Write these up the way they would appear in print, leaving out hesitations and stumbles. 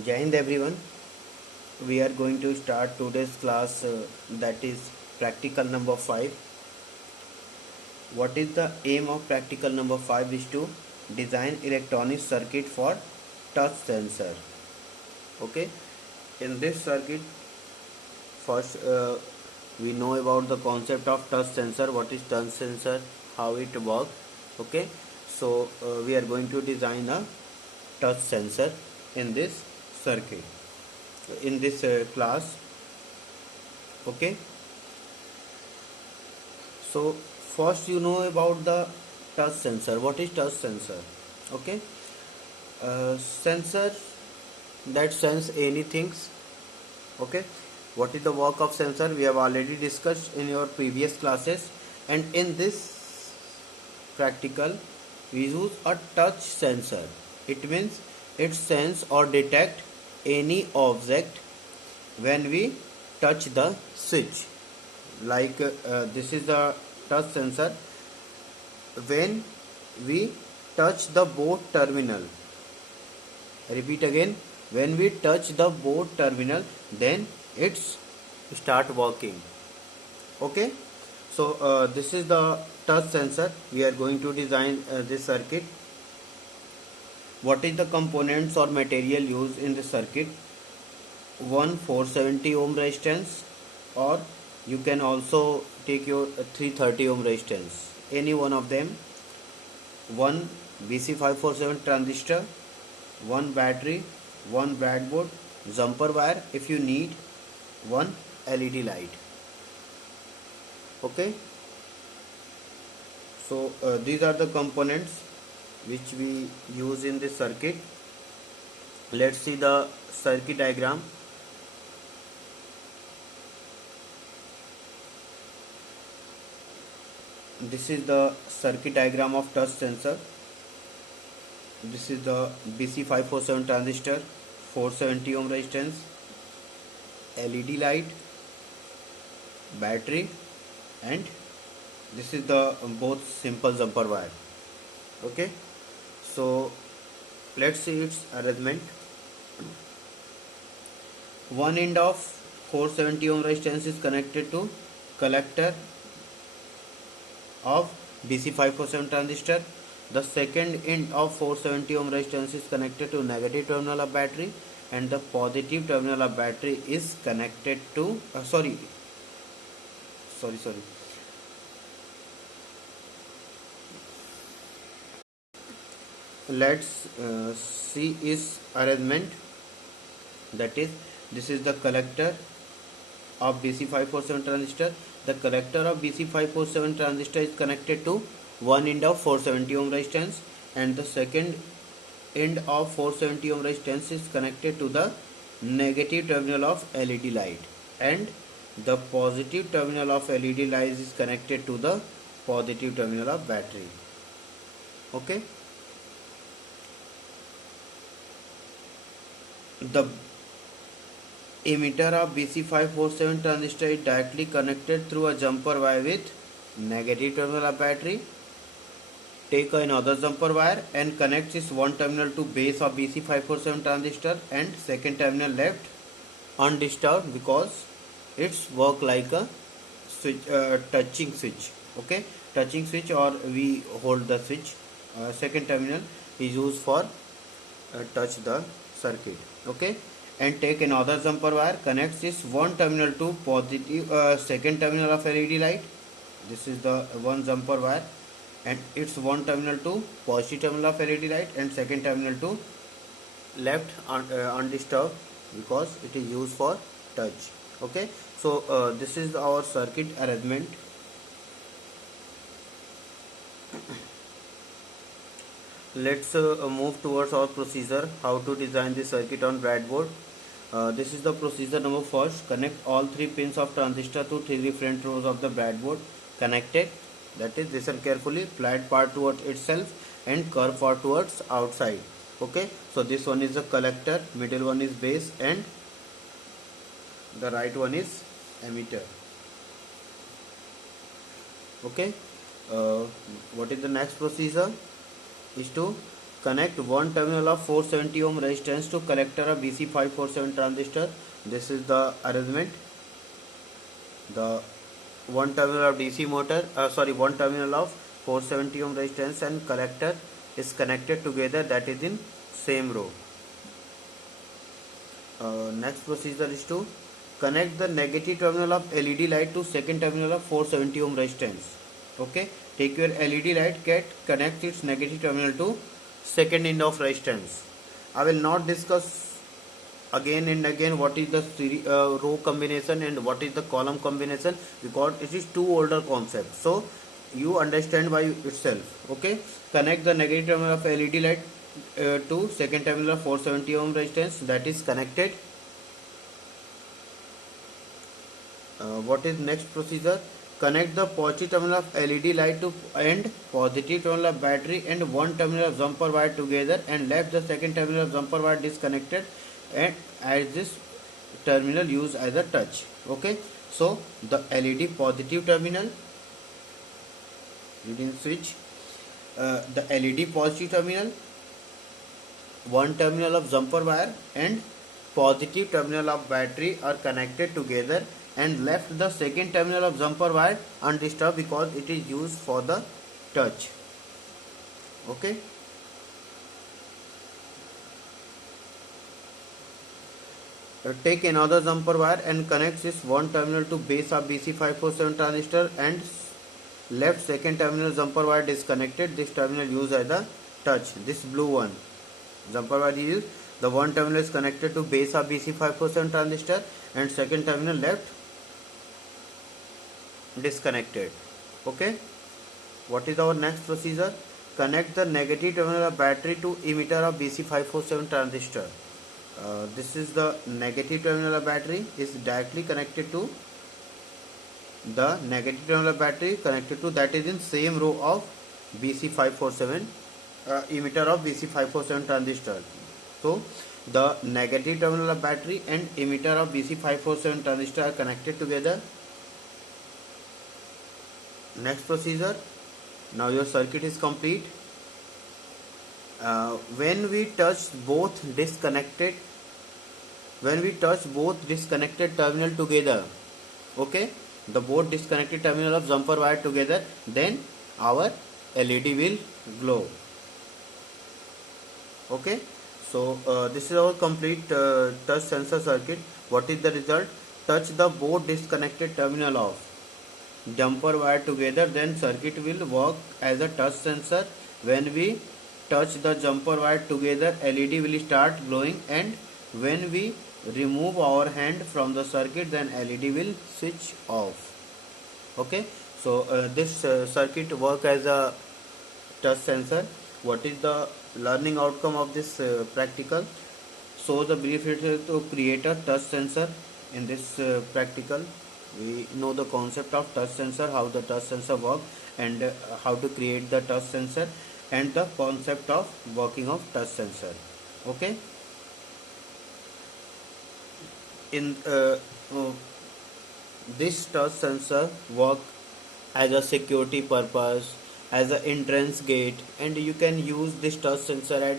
Jai Hind everyone. We are going to start today's class that is practical number 5. What is the aim of practical number 5 is to design electronic circuit for touch sensor. Okay. In this circuit first we know about the concept of touch sensor, what is touch sensor, how it works. Okay. So we are going to design a touch sensor in this circuit in this class. Okay, so first you know about the touch sensor. What is touch sensor? Okay, sensor that sense anything. Okay, what is the work of sensor? We have already discussed in your previous classes, and in this practical we use a touch sensor. It means it sense or detect any object when we touch the switch. Like this is the touch sensor. When we touch the both terminal, repeat again, when we touch the both terminal, then it's start working. Okay, so this is the touch sensor. We are going to design this circuit. What is the components or material used in the circuit? One 470 ohm resistance, or you can also take your 330 ohm resistance, any one of them. One BC547 transistor, one battery, one breadboard, jumper wire if you need, one LED light. Okay, so these are the components which we use in this circuit. Let's see the circuit diagram. This is the circuit diagram of touch sensor. This is the BC547 transistor, 470 ohm resistance, LED light, battery, and this is the both simple jumper wire. Okay, so let's see its arrangement. One end of 470 ohm resistance is connected to collector of BC547 transistor. The second end of 470 ohm resistance is connected to negative terminal of battery, and the positive terminal of battery is connected to sorry. Let's see its arrangement. That is, this is the collector of BC547 transistor. The collector of BC547 transistor is connected to one end of 470 ohm resistance, and the second end of 470 ohm resistance is connected to the negative terminal of LED light, and the positive terminal of LED light is connected to the positive terminal of battery. Okay, the emitter of BC547 transistor is directly connected through a jumper wire with negative terminal of battery. Take another jumper wire and connect this one terminal to base of BC547 transistor and second terminal left undisturbed because it's work like a switch, touching switch. Okay, touching switch, or we hold the switch. Second terminal is used for touch the circuit. Okay, and take another jumper wire, connects this one terminal to positive second terminal of LED light. This is the one jumper wire, and it's one terminal to positive terminal of LED light and second terminal to left undisturbed because it is used for touch. Okay, so this is our circuit arrangement. Let's move towards our procedure, how to design the circuit on breadboard. This is the procedure number. First, connect all three pins of transistor to three different rows of the breadboard. Connected, that is, listen carefully, flat part towards itself and curved part towards outside. Okay, so this one is the collector, middle one is base, and the right one is emitter. Okay, what is the next procedure? Is to connect one terminal of 470 ohm resistance to collector of BC547 transistor. This is the arrangement. The one terminal of DC motor, one terminal of 470 ohm resistance and collector is connected together, that is in same row. Next procedure is to connect the negative terminal of LED light to second terminal of 470 ohm resistance. Okay, take your LED light, connect its negative terminal to second end of resistance. I will not discuss again and again what is the row combination and what is the column combination, because it is two older concepts, so you understand by itself. Okay, connect the negative terminal of LED light to second terminal of 470 ohm resistance, that is connected. What is next procedure? Connect the positive terminal of LED light to and positive terminal of battery and one terminal of jumper wire together, and left the second terminal of jumper wire disconnected, and as this terminal used as a touch. Okay, so the LED positive terminal, reading switch, the LED positive terminal, one terminal of jumper wire and positive terminal of battery are connected together, and left the second terminal of jumper wire undisturbed because it is used for the touch. Okay, take another jumper wire and connect this one terminal to base of BC547 transistor, and left second terminal jumper wire disconnected, this terminal used as the touch. This blue one jumper wire is used, the one terminal is connected to base of BC547 transistor and second terminal left disconnected. Okay, what is our next procedure? Connect the negative terminal of battery to emitter of BC547 transistor. This is the negative terminal of battery is directly connected to the negative terminal of battery connected to, that is in same row of BC547 emitter of BC547 transistor. So the negative terminal of battery and emitter of BC547 transistor are connected together. Next procedure. Now your circuit is complete. When we touch both disconnected terminal together, okay, the both disconnected terminal of jumper wire together, then our LED will glow. Okay, so this is our complete touch sensor circuit. What is the result? Touch the both disconnected terminal of jumper wire together, then circuit will work as a touch sensor. When we touch the jumper wire together, LED will start glowing, and when we remove our hand from the circuit, then LED will switch off. Okay, so this circuit work as a touch sensor. What is the learning outcome of this practical? So the brief is to create a touch sensor. In this practical, we know the concept of touch sensor, how the touch sensor work, and how to create the touch sensor, and the concept of working of touch sensor. Okay, in this touch sensor work as a security purpose, as an entrance gate, and you can use this touch sensor at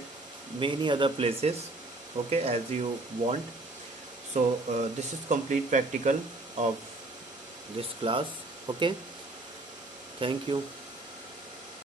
many other places, okay, as you want. So this is complete practical of this class. Okay, thank you.